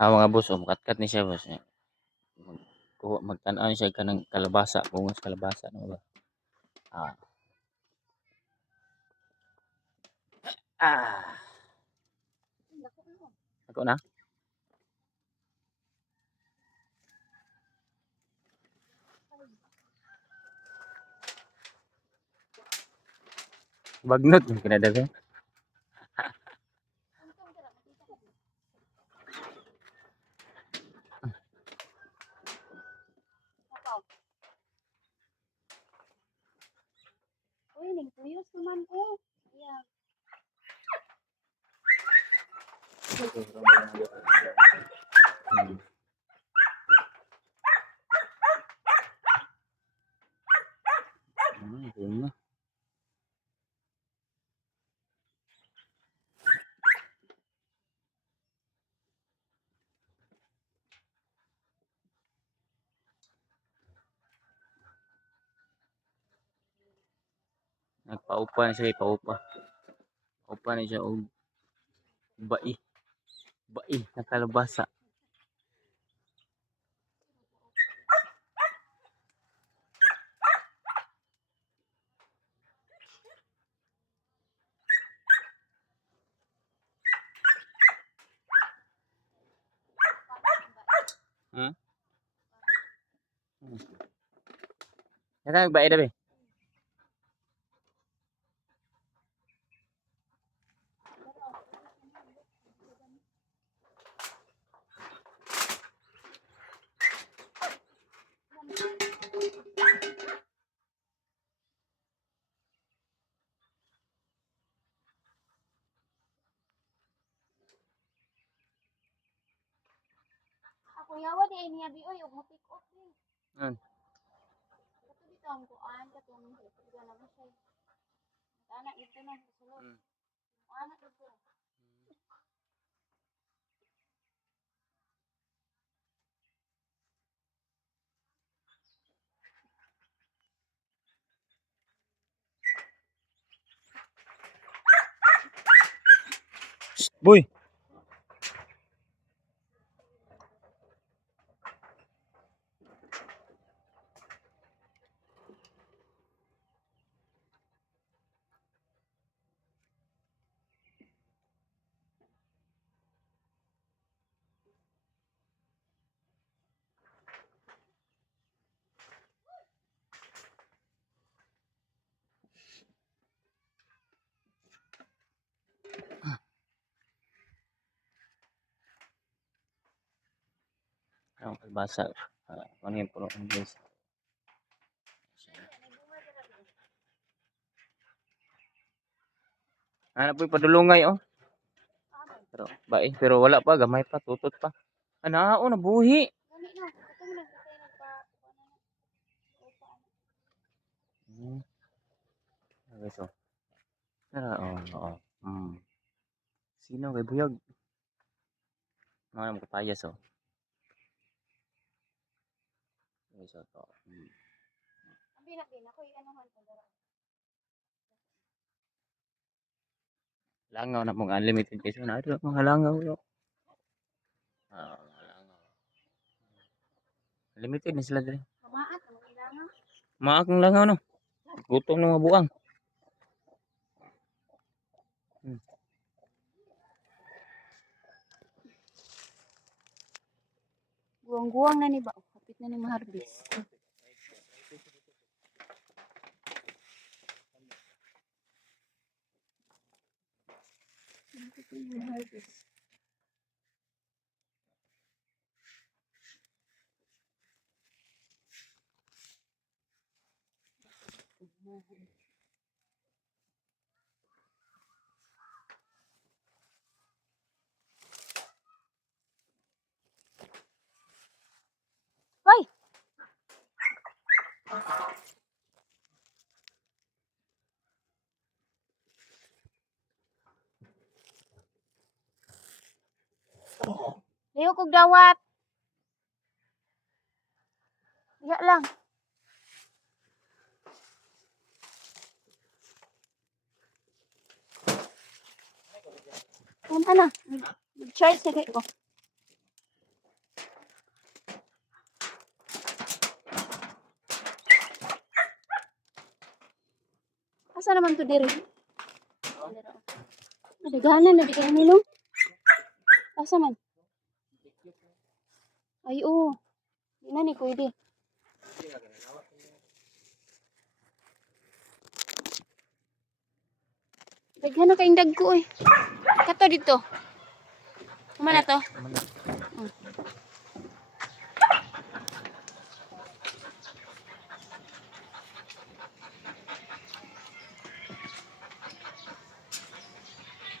Mga boss, makatkat ni siya boss. Magtan-an siya kanang kalabasa, bungos kalabasa no ba. Ah. Ah. Ako na. Bagnot kinadali. Uy, nagtuyos naman ko. Ayan. Nagpaupa na siya, paupa. Paupa na siya og bai. Bai na kalabasa. Hmm? Kaya bai daw eh. Ako yawa di niya di oy ug pick up ni. Kato dito ang kuan katong diga na siya. Anak ito na sulod. Anak ito. Boy. Ang kalabasa. Ano yung puno ng guys? Ano po padulungay oh. Pero wala pa, gamay pa, tutot pa. Ano, nabuhi. Gani no, katong nagkatay nagpa Okay, so. Oo. Sino kay buyag? Mga mo kapayas oh. Okay, so to. Abi na din ako ianuhan ko dara. Langaw na mong unlimited kasi na ito mga langaw yo. Langaw. Limited na sila dali. Kamaat ang ilangaw. Maakong langaw no. Gutom ng mga buang. Guwang-guwang na ni ba? Hapit na ni maharbis. Hapit na ni maharbis. Hoy! Layo kog dawat. Diya lang. Punta na. Mag-charge sa ko. Asa naman to diri? Nadaganan na di kayo nilong. Asa man? Ay, oo. Di na ni pwede. Daghan na kayong dagko eh. Kato dito. Kumana to?